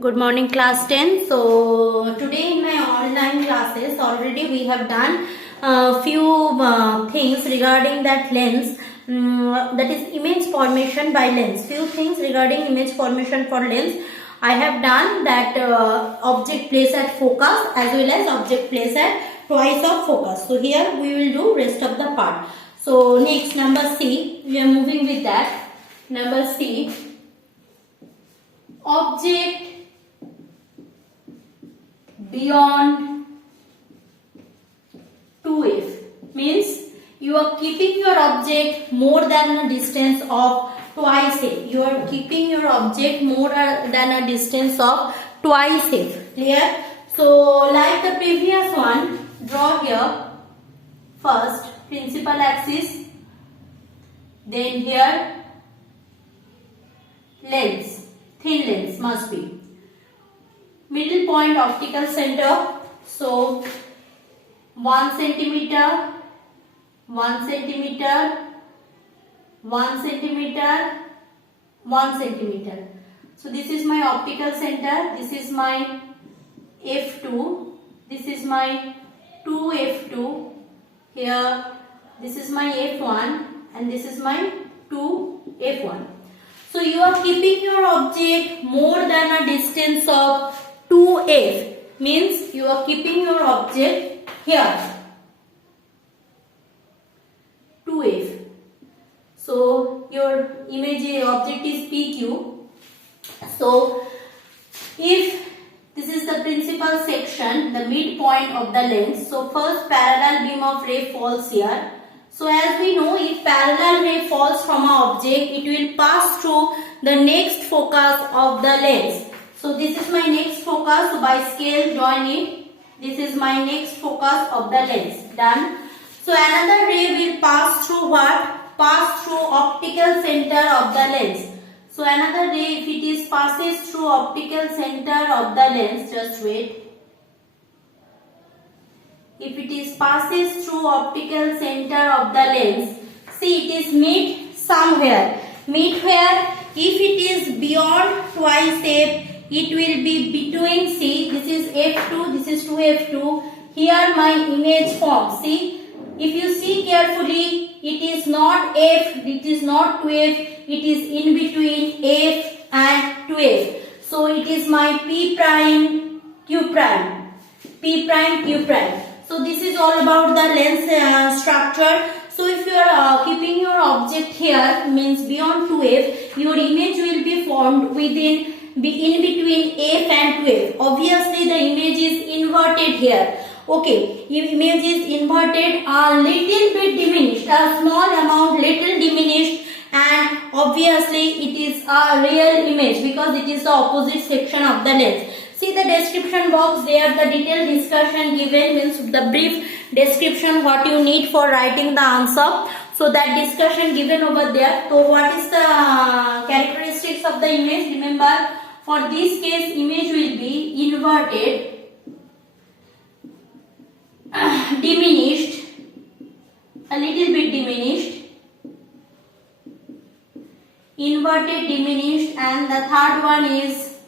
Good morning class 10. So today in my online classes already we have done few things regarding that lens, that is image formation by lens. Few things regarding image formation for lens. I have done that object place at focus as well as object place at twice of focus. So here we will do rest of the part. So next, number C, we are moving with that. Number C, object beyond 2f means you are keeping your object more than a distance of twice f. You are keeping your object more than a distance of twice f. Clear? So like the previous one, draw here first principal axis, then here lens, thin lens must be. Middle point optical center, so 1 centimeter, 1 centimeter, 1 centimeter, 1 centimeter. So this is my optical center, this is my f2, this is my 2f2, here this is my f1 and this is my 2f1. So you are keeping your object more than a distance of 2f, means you are keeping your object here 2f. So your image object is PQ. So if this is the principal section, the midpoint of the lens, so first parallel beam of ray falls here. So as we know, if parallel ray falls from an object, it will pass through the next focus of the lens. So this is my next focus, so by scale join it. This is my next focus of the lens. Done. So another ray will pass through what? Pass through optical center of the lens. So another ray, if it is passes through optical center of the lens, just wait. If it is passes through optical center of the lens, see it is meet somewhere. Meet where? If it is beyond twice f, it will be between, see this is f2, this is 2f2. Here my image form. See, if you see carefully, it is not f, it is not 2f, it is in between f and 2f. So it is my p prime, q prime, p prime, q prime. So this is all about the lens structure. So if you are keeping your object here, means beyond 2f, your image will be formed within, in between f and 2f. Obviously the image is inverted here. Okay, if image is inverted, a little bit diminished, a small amount little diminished, and obviously it is a real image because it is the opposite section of the lens. See the description box there, the detailed discussion given, means the brief description what you need for writing the answer. So that discussion given over there. So what is the characteristics of the image? Remember, for this case image will be inverted, diminished, a little bit diminished, inverted, diminished, and the third one is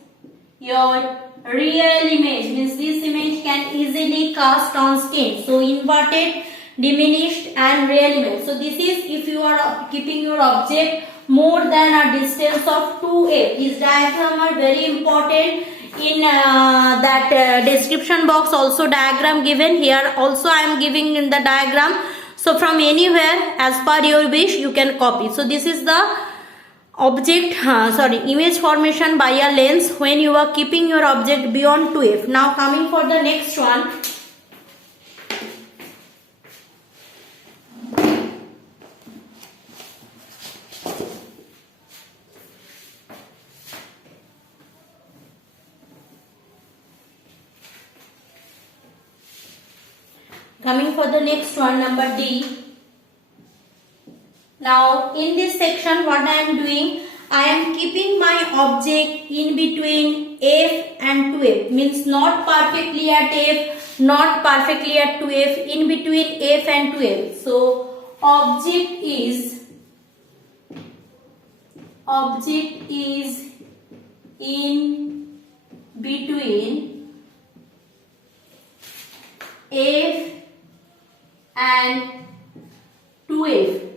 your real image, means this image can easily cast on skin. So inverted, diminished and real image. So this is if you are keeping your object more than a distance of 2f. These diagram are very important. In that description box also diagram given, here also I am giving in the diagram. So from anywhere as per your wish you can copy. So this is the object, image formation by a lens when you are keeping your object beyond 2f. Now coming for the next one. Coming for the next one, number D. Now in this section what I am doing, I am keeping my object in between f and 2f, means not perfectly at f, not perfectly at 2f, in between f and 2f. So object is in between F and 2F.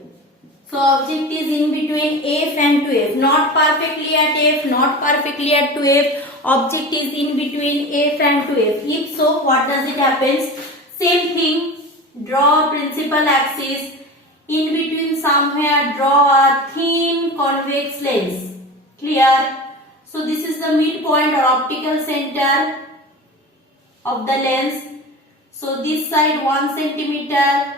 So object is in between F and 2F, not perfectly at F, not perfectly at 2F. Object is in between F and 2F. If so, what does it happens? Same thing, draw principal axis, in between somewhere draw a thin convex lens. Clear? So this is the midpoint or optical center of the lens. So this side 1 centimeter,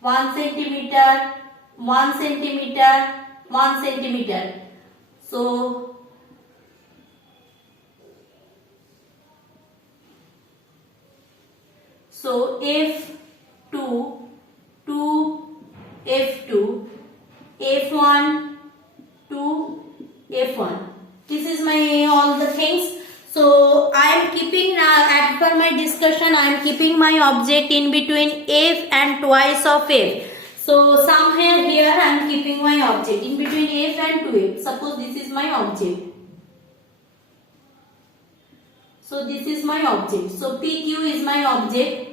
1 centimeter, 1 centimeter, 1 centimeter. So F2 to F2, F1 to F1. This is my all the things. So I am keeping as per my discussion, I am keeping my object in between F and twice of F. So somewhere here I am keeping my object in between F and 2F. Suppose this is my object. So this is my object. So PQ is my object.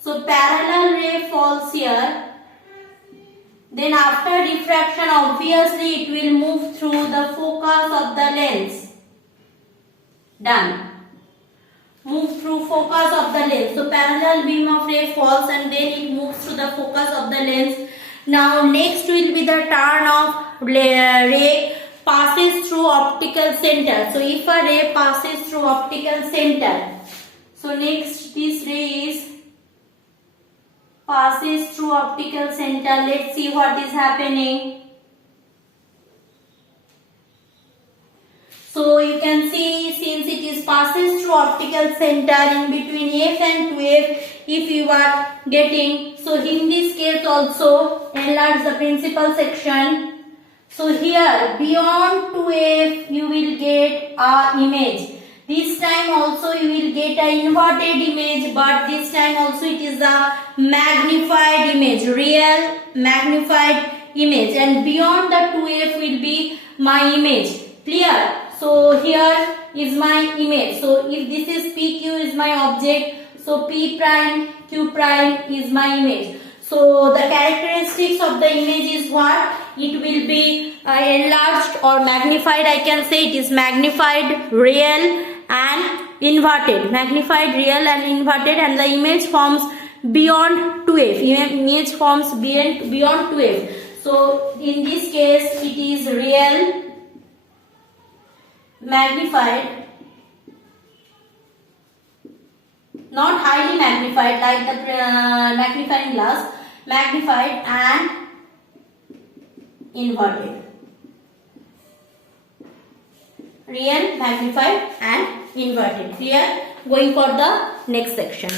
So parallel ray falls here. Then after refraction, obviously it will move through the focus of the lens. Done. Move through focus of the lens. So parallel beam of ray falls and then it moves through the focus of the lens. Now next will be the turn of ray passes through optical center. So if a ray passes through optical center, so next this ray is passes through optical center. Let's see what is happening. So you can see, since it is passes through optical center in between F and 2F, if you are getting, so in this case also enlarge the principal section. So here beyond 2F you will get a image. This time also you will get a inverted image, but this time also it is a magnified image, real magnified image, and beyond the 2F will be my image. Clear? So here is my image. So if this is PQ is my object, so P prime, Q prime is my image. So the characteristics of the image is what? It will be enlarged or magnified. I can say it is magnified, real and inverted. Magnified, real and inverted, and the image forms beyond 2F. Image forms beyond 2F. So in this case it is real, magnified, not highly magnified like the magnifying glass, magnified and inverted. Real, magnified and inverted. Clear? Going for the next section.